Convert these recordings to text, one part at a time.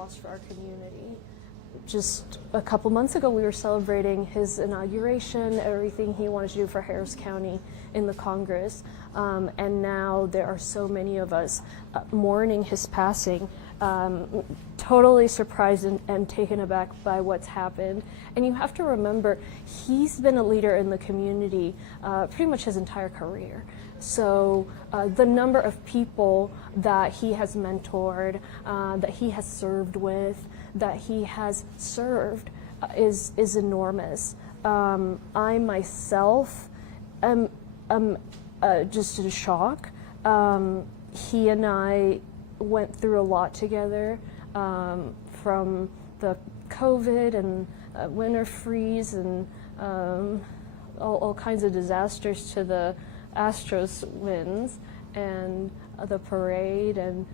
loss for our community. Just a couple months ago, we were celebrating his inauguration, everything he wanted to do for Harris County in the Congress, and now there are so many of us mourning his passing, totally surprised and taken aback by what's happened. And you have to remember, he's been a leader in the community pretty much his entire career. So the number of people that he has mentored, that he has served with, that he has served is enormous. I myself am just in shock. He and I went through a lot together, from the COVID and winter freeze and all kinds of disasters to the Astros wins and the parade and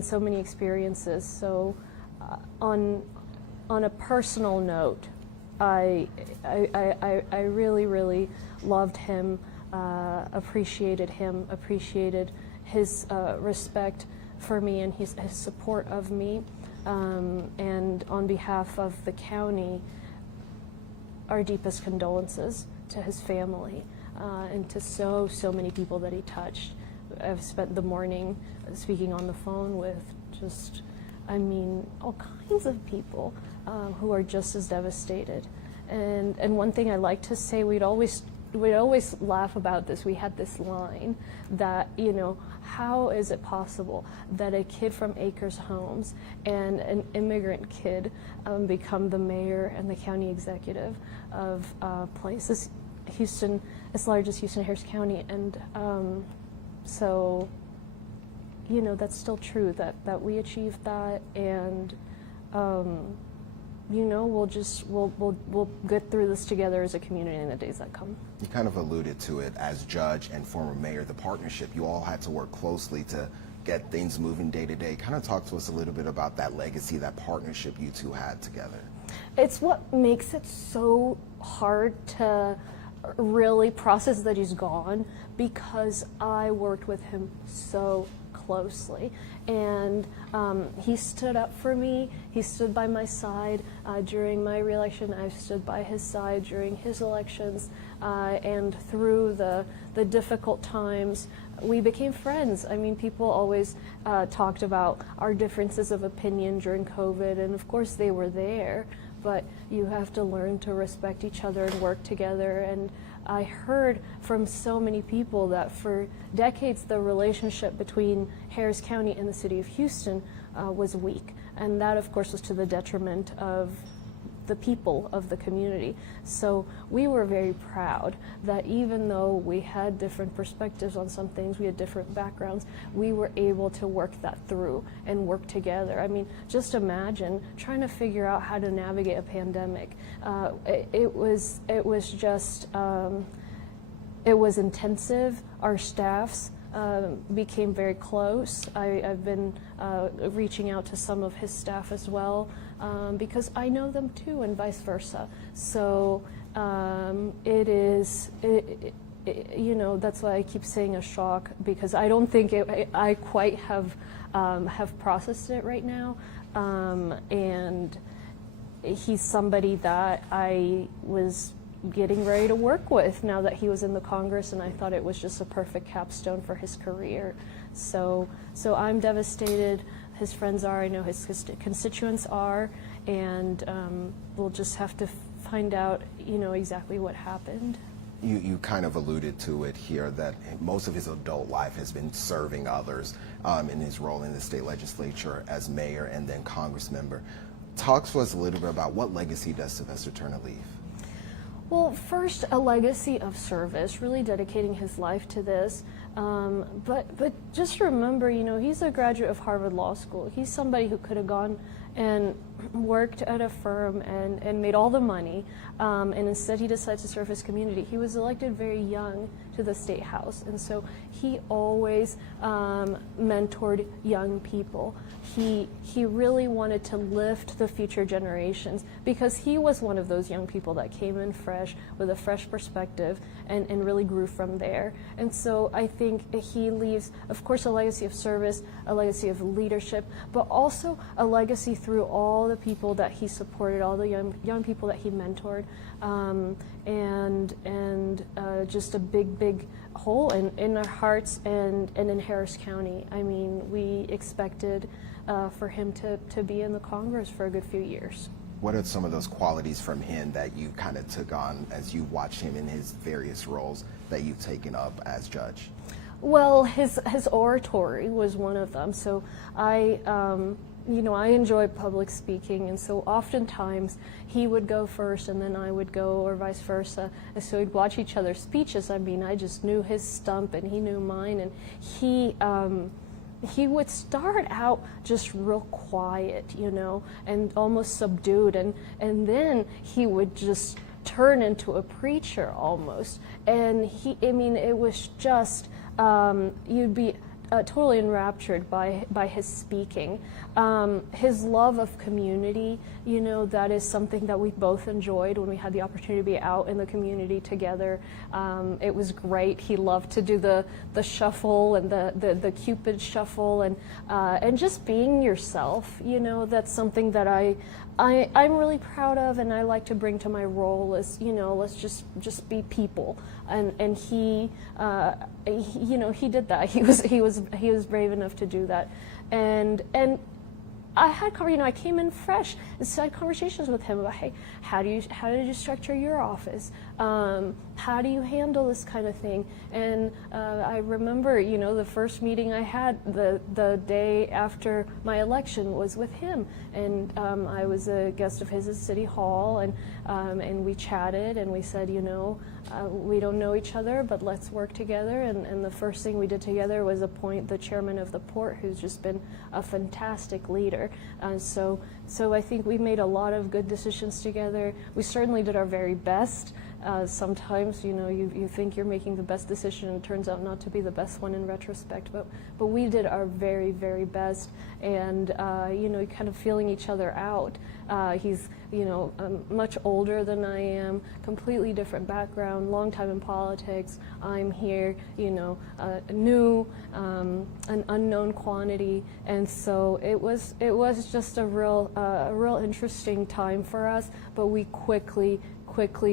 so many experiences. So on a personal note, I really loved him, appreciated his respect for me and his support of me, and on behalf of the county, our deepest condolences to his family and to so many people that he touched. I've spent the morning speaking on the phone with just, all kinds of people who are just as devastated. And one thing I like to say, we'd always laugh about this. We had this line that, how is it possible that a kid from Acres Homes and an immigrant kid become the mayor and the county executive of places, Houston, as large as Houston, Harris County, and so, that's still true that we achieved that, and we'll get through this together as a community in the days that come. You kind of alluded to it as judge and former mayor, the partnership. You all had to work closely to get things moving day to day. Kind of talk to us a little bit about that legacy, that partnership you two had together. It's what makes it so hard to really process that he's gone, because I worked with him so closely, and he stood up for me. He stood by my side during my re-election. I stood by his side during his elections, and through the difficult times, we became friends. People always talked about our differences of opinion during COVID, and of course they were there, but you have to learn to respect each other and work together. And I heard from so many people that for decades the relationship between Harris County and the city of Houston was weak, and that of course was to the detriment of the people of the community. So we were very proud that even though we had different perspectives on some things, we had different backgrounds, we were able to work that through and work together. Just imagine trying to figure out how to navigate a pandemic. It was intensive. Our staffs became very close. I've been reaching out to some of his staff as well, because I know them too, and vice versa. So that's why I keep saying a shock, because I don't think I quite have processed it right now. And he's somebody that I was getting ready to work with now that he was in the Congress, and I thought it was just a perfect capstone for his career. So I'm devastated. His friends are, I know his constituents are, and we'll just have to find out, exactly what happened. You kind of alluded to it here, that most of his adult life has been serving others in his role in the state legislature as mayor and then Congress member. Talk to us a little bit about what legacy does Sylvester Turner leave? Well, first, a legacy of service, really dedicating his life to this. But just remember, he's a graduate of Harvard Law School. He's somebody who could have gone and worked at a firm and made all the money, and instead he decided to serve his community. He was elected very young to the State House, and so he always mentored young people. He really wanted to lift the future generations, because he was one of those young people that came in fresh with a fresh perspective and really grew from there. And so I think think he leaves, of course, a legacy of service, a legacy of leadership, but also a legacy through all the people that he supported, all the young people that he mentored, and just a big hole in our hearts and in Harris County. I mean, we expected for him to be in the Congress for a good few years. What are some of those qualities from him that you kind of took on as you watched him in his various roles that you've taken up as judge? Well, his oratory was one of them. So I enjoy public speaking, and so oftentimes he would go first and then I would go, or vice versa. And so we'd watch each other's speeches. I mean, I just knew his stump and he knew mine, and he would start out just real quiet, and almost subdued, and then he would just turn into a preacher almost. And it was just, you'd be totally enraptured by his speaking. His love of community, that is something that we both enjoyed when we had the opportunity to be out in the community together. It was great. He loved to do the shuffle and the Cupid shuffle, and just being yourself. That's something that I'm really proud of, and I like to bring to my role is, let's just be people. And he did that. He was brave enough to do that, and I had, I came in fresh, and so I had conversations with him about, hey, how did you structure your office? How do you handle this kind of thing? And I remember, the first meeting I had the day after my election was with him, and I was a guest of his at City Hall, and we chatted, and we said, we don't know each other, but let's work together. And the first thing we did together was appoint the chairman of the port, who's just been a fantastic leader. So I think we made a lot of good decisions together. We certainly did our very best. Sometimes, you think you're making the best decision, and it turns out not to be the best one in retrospect. But we did our very, very best, and kind of feeling each other out. He's much older than I am, completely different background, long time in politics. I'm here, new, an unknown quantity, and so it was just a real interesting time for us. But we quickly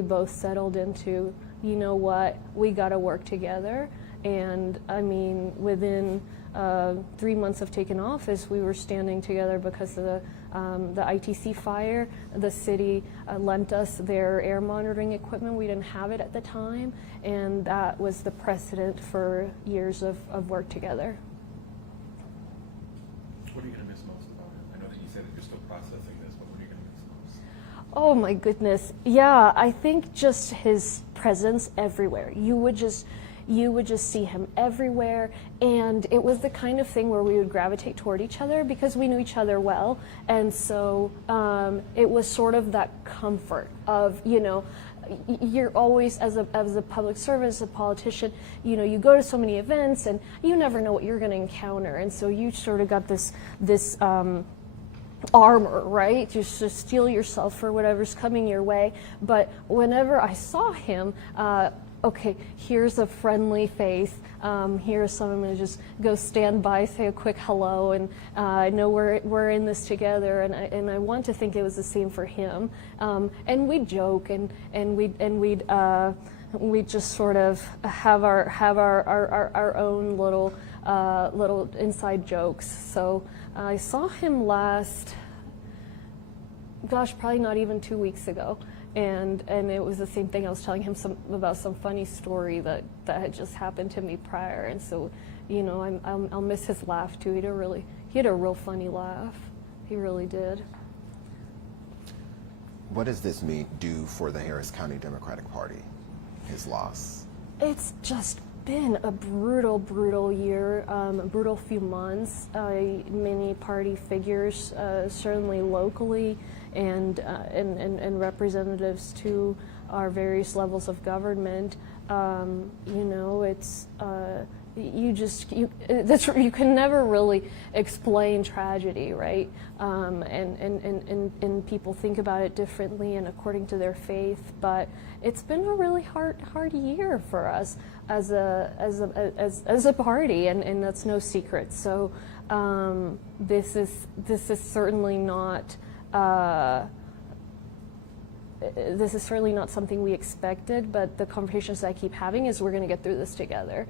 both settled into, what, we got to work together. And I mean, within 3 months of taking office, we were standing together because of the ITC fire. The city lent us their air monitoring equipment. We didn't have it at the time, and that was the precedent for years of work together. What are you going to miss most about it? I know that you said that you're still processing this, but what are you going to miss most? Oh my goodness. Yeah, I think just his presence everywhere. You would just see him everywhere, and it was the kind of thing where we would gravitate toward each other because we knew each other well, and so it was sort of that comfort of, you're always, as a public servant, as a politician, you go to so many events and you never know what you're going to encounter, and so you sort of got this armor, right? Just to steel yourself for whatever's coming your way. But whenever I saw him, okay, here's a friendly face. Here's someone I'm going to just go stand by, say a quick hello, and I know we're in this together, and I want to think it was the same for him. And we'd joke, and we'd just sort of have our own little inside jokes. So I saw him last, probably not even 2 weeks ago. And it was the same thing. I was telling him about some funny story that had just happened to me prior, and so I'll miss his laugh too. He had a real funny laugh. He really did. What does this do for the Harris County Democratic Party, his loss? It's just been a brutal year, a brutal few months. Many party figures, certainly locally, and representatives to our various levels of government. you can never really explain tragedy, right? And people think about it differently and according to their faith. But it's been a really hard year for us as a party, and that's no secret. So this is certainly not. This is certainly not something we expected, but the conversations I keep having is we're going to get through this together.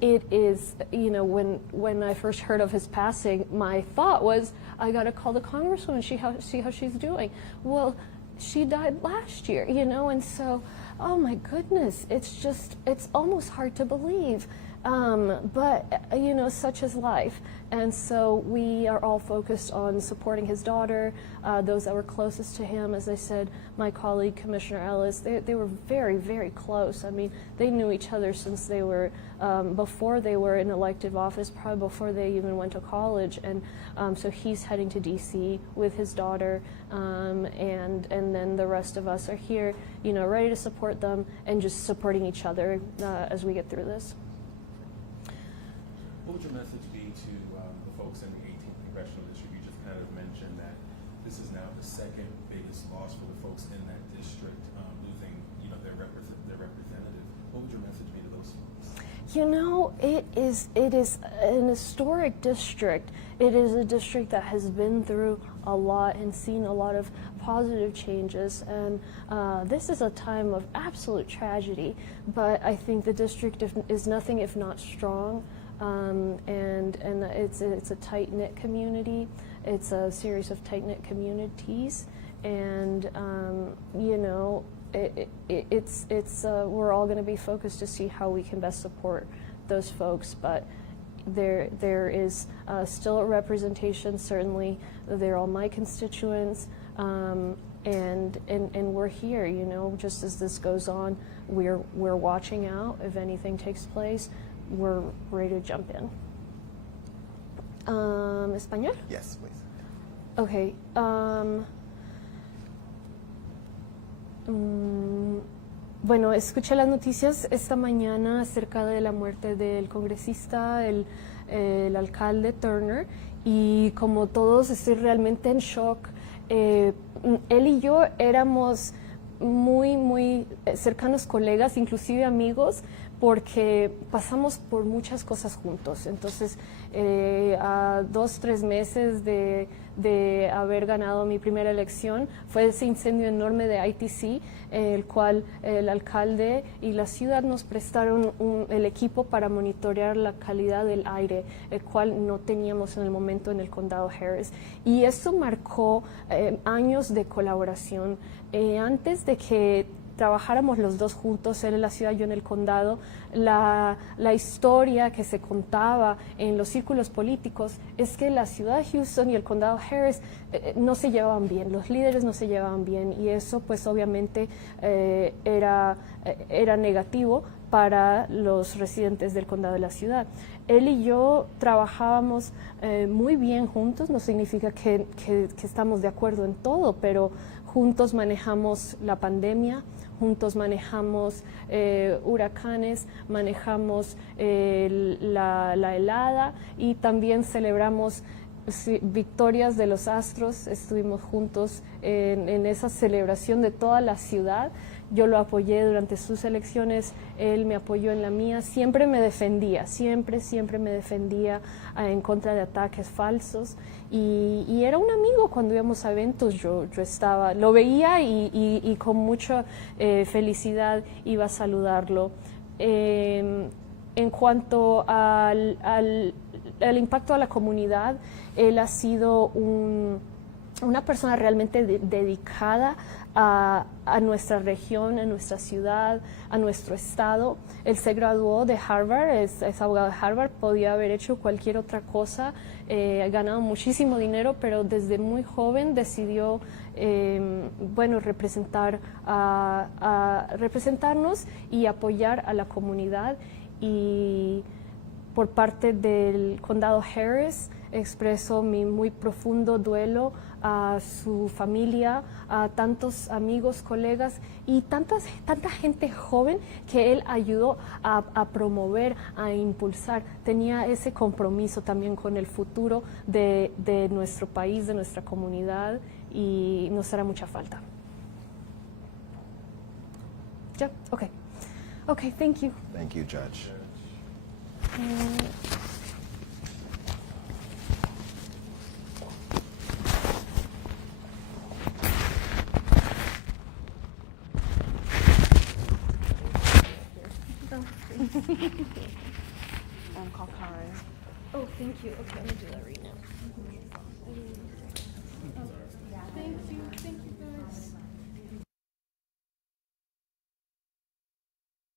It is, when I first heard of his passing, my thought was, I got to call the congresswoman, see how she's doing. Well, she died last year, and so, oh my goodness, it's almost hard to believe. But, such is life. And so we are all focused on supporting his daughter, those that were closest to him. As I said, my colleague, Commissioner Ellis, they were very, very close. I mean, they knew each other since they were, before they were in elective office, probably before they even went to college. And so he's heading to D.C. with his daughter, and then the rest of us are here, ready to support them and just supporting each other as we get through this. What would your message be to the folks in the 18th Congressional District? You just kind of mentioned that this is now the second biggest loss for the folks in that district, losing, their representative. What would your message be to those folks? It is an historic district. It is a district that has been through a lot and seen a lot of positive changes, and this is a time of absolute tragedy. But I think the district is nothing if not strong. And it's a tight-knit community. It's a series of tight-knit communities, and we're all going to be focused to see how we can best support those folks. But there is still a representation. Certainly, they're all my constituents, and we're here. Just as this goes on, we're watching out if anything takes place. We're ready to jump in. Español? Yes, please. Okay. Bueno, escuché las noticias esta mañana acerca de la muerte del congresista, el alcalde Turner, y como todos estoy realmente en shock. Él y yo éramos muy cercanos colegas, inclusive amigos, porque pasamos por muchas cosas juntos. Entonces, a 2-3 meses de haber ganado mi primera elección, fue ese incendio enorme de ITC, el cual el alcalde y la ciudad nos prestaron el equipo para monitorear la calidad del aire, el cual no teníamos en el momento en el condado Harris. Y eso marcó años de colaboración. Antes de que trabajáramos los dos juntos, él en la ciudad, yo en el condado, la historia que se contaba en los círculos políticos es que la ciudad de Houston y el condado Harris no se llevaban bien, los líderes no se llevaban bien, y eso pues obviamente era negativo para los residentes del condado de la ciudad. Él y yo trabajábamos muy bien juntos, no significa que estamos de acuerdo en todo, pero juntos manejamos la pandemia, juntos manejamos huracanes, manejamos la helada, y también celebramos victorias de los Astros. Estuvimos juntos en esa celebración de toda la ciudad. Yo lo apoyé durante sus elecciones, él me apoyó en la mía, siempre me defendía, siempre me defendía en contra de ataques falsos, y era un amigo. Cuando íbamos a eventos yo estaba, lo veía y con mucha felicidad iba a saludarlo. En cuanto al impacto a la comunidad, él ha sido una persona realmente dedicada a nuestra región, a nuestra ciudad, a nuestro estado. Él se graduó de Harvard, es abogado de Harvard, podía haber hecho cualquier otra cosa, ha ganado muchísimo dinero, pero desde muy joven decidió representarnos y apoyar a la comunidad. Y por parte del condado Harris, expreso mi muy profundo duelo a su familia, a tantos amigos, colegas y tanta gente joven que él ayudó a promover, a impulsar. Tenía ese compromiso también con el futuro de nuestro país, de nuestra comunidad, y nos hará mucha falta. Yeah, okay. Okay, thank you. Thank you, Judge. Call Karen. Oh, thank you. Okay, I'm gonna do that right now.